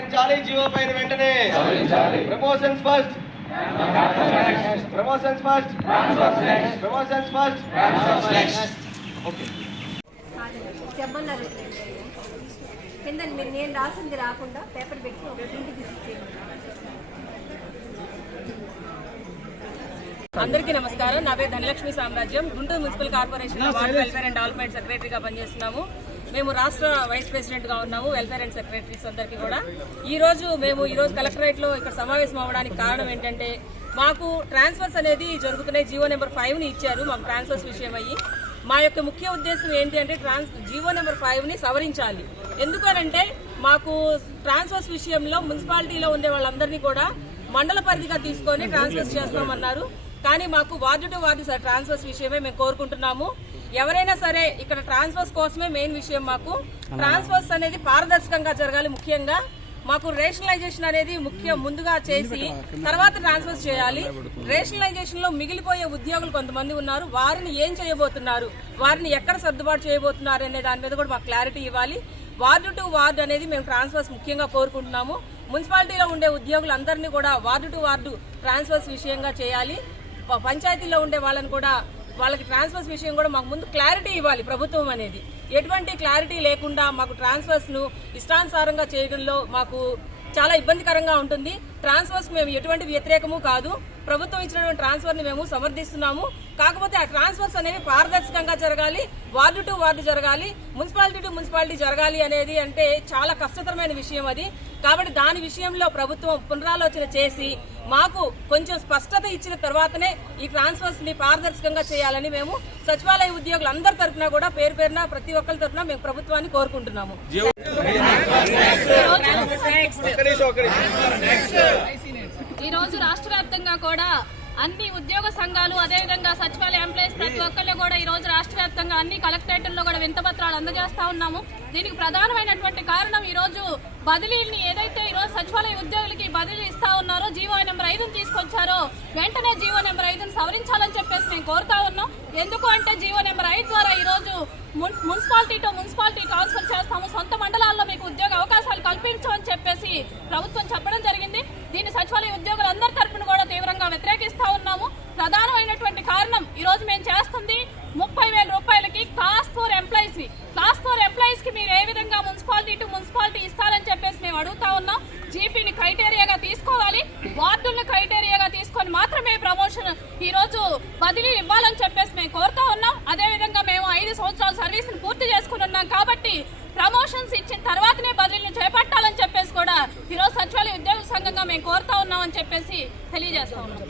జీవోలైన వెంటనే. Promotions first. Promotions first. Promotions first. చెప్పన్నారు కింద మీరు నేను రాసింది రాకుండా పేపర్ పెట్టి ఒక ఇచ్చేయండి. అందరికీ నమస్కారం. నా పేరు Dhanalakshmi Samrajyam. Guntur municipal corporation ward welfare and development సెక్రటరీగా పనిచేస్తున్నాము. మేము రాష్ట్ర వైస్ ప్రెసిడెంట్గా ఉన్నాము వెల్ఫేర్ అండ్ సెక్రటరీస్ అందరికీ కూడా. ఈ రోజు మేము ఈ రోజు కలెక్టరేట్లో ఇక్కడ సమావేశం అవ్వడానికి కారణం ఏంటంటే మాకు ట్రాన్స్ఫర్స్ అనేది జరుగుతున్నాయి. జీవో నెంబర్ ఫైవ్ని ఇచ్చారు మాకు ట్రాన్స్ఫర్స్ విషయం అయ్యి. మా యొక్క ముఖ్య ఉద్దేశం ఏంటి అంటే ట్రాన్స్ జీవో నెంబర్ ఫైవ్ని సవరించాలి. ఎందుకనంటే మాకు ట్రాన్స్ఫర్స్ విషయంలో మున్సిపాలిటీలో ఉండే వాళ్ళందరినీ కూడా మండల పరిధిగా తీసుకొని ట్రాన్స్ఫర్స్ చేస్తామన్నారు. కానీ మాకు ward to ward sir transfers విషయమే మేము కోరుకుంటున్నాము. ఎవరైనా సరే ఇక్కడ ట్రాన్స్ఫర్స్ కోసమే మెయిన్ విషయం మాకు. ట్రాన్స్ఫర్స్ అనేది పారదర్శకంగా జరగాలి ముఖ్యంగా. మాకు రేషనలైజేషన్ అనేది ముఖ్యం ముందుగా చేసి తర్వాత ట్రాన్స్ఫర్స్ చేయాలి. రేషనలైజేషన్లో మిగిలిపోయే ఉద్యోగులు కొంతమంది ఉన్నారు. వారిని ఏం చేయబోతున్నారు? వారిని ఎక్కడ సర్దుబాటు చేయబోతున్నారు అనే దాని మీద కూడా మాకు క్లారిటీ ఇవ్వాలి. వార్డు టు వార్డు అనేది మేము ట్రాన్స్ఫర్స్ ముఖ్యంగా కోరుకుంటున్నాము. మున్సిపాలిటీలో ఉండే ఉద్యోగులందరినీ కూడా వార్డు టు వార్డు ట్రాన్స్ఫర్స్ విషయంగా చేయాలి. పంచాయతీలో ఉండే వాళ్ళని కూడా వాళ్ళకి ట్రాన్స్ఫర్స్ విషయం కూడా మాకు ముందు క్లారిటీ ఇవ్వాలి ప్రభుత్వం అనేది. ఎటువంటి క్లారిటీ లేకుండా మాకు ట్రాన్స్ఫర్స్ను ఇష్టానుసారంగా చేయడంలో మాకు చాలా ఇబ్బందికరంగా ఉంటుంది. ట్రాన్స్ఫర్స్ మేము ఎటువంటి వ్యతిరేకము కాదు. ప్రభుత్వం ఇచ్చినటువంటి ట్రాన్స్ఫర్ని మేము సమర్థిస్తున్నాము. కాకపోతే ఆ ట్రాన్స్ఫర్స్ అనేవి పారదర్శకంగా జరగాలి. వార్డు టు వార్డు జరగాలి. మున్సిపాలిటీ టు మున్సిపాలిటీ జరగాలి అనేది అంటే చాలా కష్టతరమైన విషయం అది. కాబట్టి దాని విషయంలో ప్రభుత్వం పునరాలోచన చేసి మాకు కొంచెం స్పష్టత ఇచ్చిన తర్వాతనే ఈ ట్రాన్స్ఫర్స్ని పారదర్శకంగా చేయాలని మేము సచివాలయ ఉద్యోగులు అందరి తరఫున కూడా పేరు పేరున ప్రతి ఒక్కరి తరఫున మేము ప్రభుత్వాన్ని కోరుకుంటున్నాము. ఈ రోజు రాష్ట్ర వ్యాప్తంగా కూడా అన్ని ఉద్యోగ సంఘాలు అదేవిధంగా సచివాలయ ఎంప్లాయీస్ ప్రతి ఒక్కళ్ళు కూడా ఈ రోజు రాష్ట్ర వ్యాప్తంగా అన్ని కలెక్టరేట్లలో కూడా వింతపత్రాలు అందజేస్తా ఉన్నాము. దీనికి ప్రధానమైనటువంటి కారణం ఈ రోజు బదిలీని ఏదైతే ఈ రోజు సచివాలయ ఉద్యోగులకి బదిలీ ఇస్తా ఉన్నారో జీవో నెంబర్ ఐదును తీసుకొచ్చారో వెంటనే జీవో నెంబర్ ఐదును సవరించాలని చెప్పేసి మేము కోరుతా ఉన్నాం. ఎందుకు అంటే జీవో నెంబర్ ఐదు ద్వారా ఈ రోజు మున్- మున్సిపాలిటీ టు మున్సిపాలిటీ ట్రాన్స్ఫర్ చేస్తాము. సొంత మండలాల్లో మీకు ఉద్యోగ అవకాశాలు కల్పించమని చెప్పేసి ప్రభుత్వం చెప్పడం జరిగింది దీన్ని సచివాలయ ఉద్యోగులందరి తరపున కూడా తీవ్రంగా వ్యతిరేకిస్తా ఉన్నాము ప్రధానమైనటువంటి ఈ రోజు మేము చేస్తుంది ముప్పై వేల రూపాయలకి class four employees class four ఎంప్లాయీస్కి మీరు ఏ విధంగా మున్సిపాలిటీ టు మున్సిపాలిటీ ఇస్తారని చెప్పేసి మేము అడుగుతా ఉన్నాం. జీపీని క్రైటీరియాగా తీసుకోవాలి. వార్డులను క్రైటీరియాగా తీసుకొని మాత్రమే ప్రమోషన్ ఈ రోజు బదిలీ ఇవ్వాలని చెప్పేసి మేము కోరుతా ఉన్నాం. అదే విధంగా మేము ఐదు సంవత్సరాల సర్వీస్ని పూర్తి చేసుకుని ఉన్నాం కాబట్టి ప్రమోషన్స్ ఇచ్చిన తర్వాతనే బదిలీని చేపట్టాలని చెప్పేసి కూడా ఈ రోజు సచివాలయ ఉద్యోగుల సంఘంగా మేము కోరుతా ఉన్నామని చెప్పేసి తెలియజేస్తా ఉన్నాం.